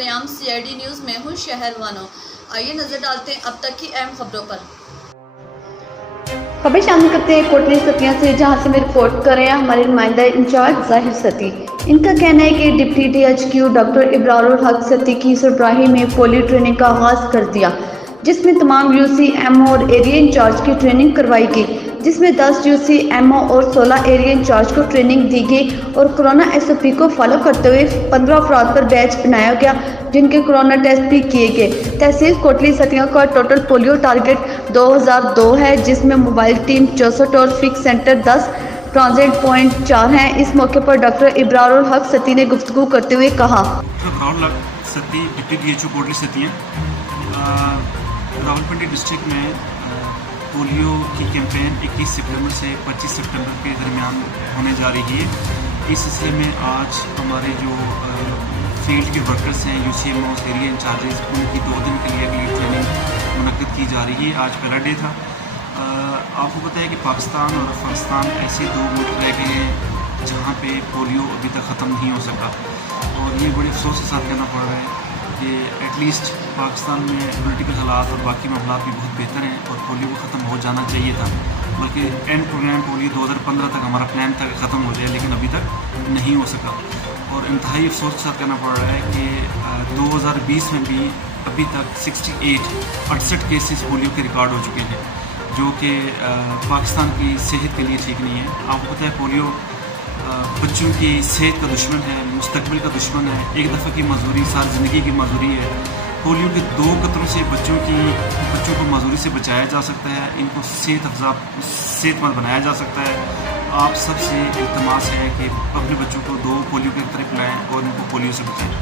बरआम CID news में हूँ शहर वानो। आइए नजर डालते हैं अब तक की अहम खबरों पर। खबर शामिल करते हैं कोटली सतिया से, जहां से मैं रिपोर्ट कर रहे हैं हमारे नुमाइंदा इंचार्ज जाहिर सती। इनका कहना है कि डिप्टी DHQ डॉक्टर इब्रारुल हक सती की सरबराही में पोलियो ट्रेनिंग का आगाज कर दिया, जिसमें तमाम UC MO और एरिया इंचार्ज की ट्रेनिंग करवाई गई, जिसमें 10 UC MO और 16 एरिया इंचार्ज को ट्रेनिंग दी गई और कोरोना SOP को फॉलो करते हुए 15 अफराद पर बैच बनाया गया, जिनके कोरोना टेस्ट भी किए गए। तहसील कोटली सतिया का टोटल पोलियो टारगेट 2002 है, जिसमें मोबाइल टीम 64 और फिक्स सेंटर 10 ट्रांजिट पॉइंट 4 हैं। इस मौके पर डॉक्टर इब्रारुल हक सती ने गुफ्तगू करते हुए कहा, इब्रारुल हक सती डिप्टी DHO कोटली सतिया, रावलपिंडी डिस्ट्रिक्ट में पोलियो की कैंपेन 21 सितंबर से 25 सितंबर के दरमियान होने जा रही है। इस सिलसिले में आज हमारे जो फील्ड के वर्कर्स हैं, UCMOs, एरिया इंचार्जेस, उनकी 2 दिन के लिए अगली ट्रेनिंग मुनक्किद की जा रही है। आज पहला डे था। आपको पता है कि पाकिस्तान और अफगानिस्तान ऐसे 2 मुल्क रह गए हैं जहाँ पे पोलियो अभी तक ख़त्म नहीं हो सका, और ये बड़े अफसोस के साथ कहना पड़ रहा है कि एटलीस्ट पाकिस्तान में पॉलिटिकल हालात और बाकी मामला भी बहुत बेहतर हैं और पोलियो को ख़त्म हो जाना चाहिए था, बल्कि एंड प्रोग्राम पोलियो 2015 तक हमारा प्लान था कि ख़त्म हो जाए, लेकिन अभी तक नहीं हो सका। और इंतहाई अफसोस के साथ कहना पड़ रहा है कि 2020 में भी अभी तक 68 केसेस पोलियो के रिकॉर्ड हो चुके हैं, जो कि पाकिस्तान की सेहत के लिए ठीक नहीं है। आपको पता है पोलियो बच्चों की सेहत का दुश्मन है, मुस्तकबिल का दुश्मन है, एक दफ़ा की मजदूरी सारी ज़िंदगी की मजदूरी है। पोलियो के 2 कतरों से बच्चों को मजदूरी से बचाया जा सकता है, इनको सेहतमंद बनाया जा सकता है। आप सबसे इल्तमास है कि अपने बच्चों को 2 पोलियो के कतरे पिलाएं और इनको पोलियो से बचाएं।